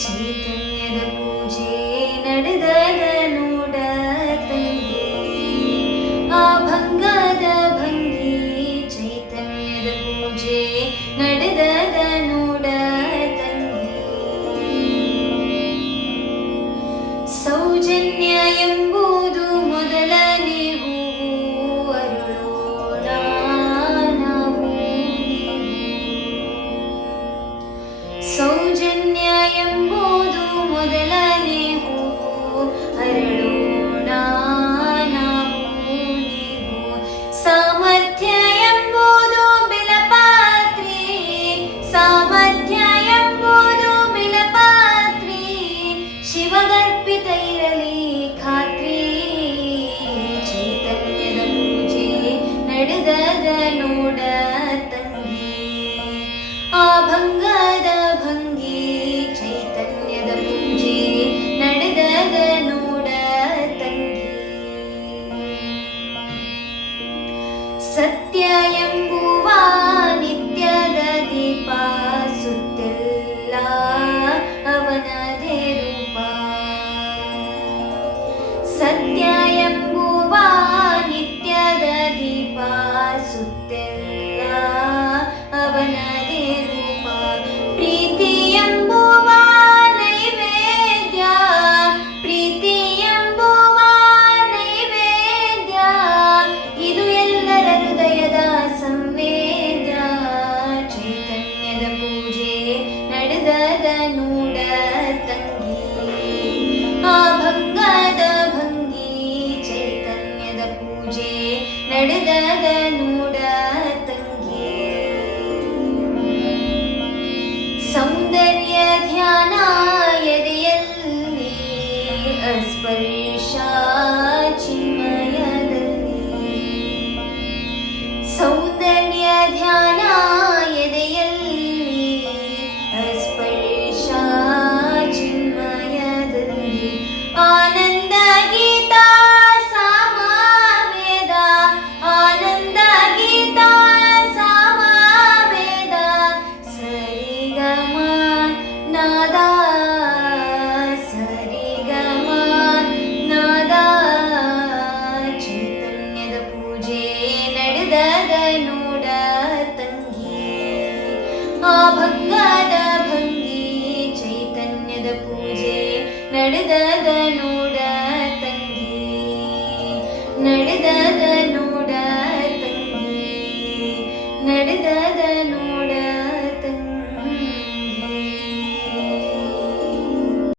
ಚೈತನ್ಯದ ಪೂಜೆ ನಡೆದದನೂಡ ತಂಗಿ ಆ ಭಂಗದ ಭಂಗಿ ಚೈತನ್ಯದ ಪೂಜೆ ನಡೆದದನೂಡ ತಂಗಿ ಸೌಜನ್ಯ ಎಂಬ tiempo. സത്യയംബുവാ നിത്യദീപാസുത്തില്ല അവനതേ രൂപ സത്യയംബുവാ നിത്യദീപാസുത്തില്ല ಗಗನುಡ ತಂಗಿ ಸೌಂದರ್ಯ ಧ್ಯಾನ ಎದೆಯಲ್ಲಿ ಅಸ್ಪರ್ಯ ಶರಣೋಡ ತಂಗಿ ಆ ಭಂಗದ ಭಂಗಿ ಚೈತನ್ಯದ ಪೂಜೆ ನಡೆದದ ನೋಡ ತಂಗಿ ನಡೆದ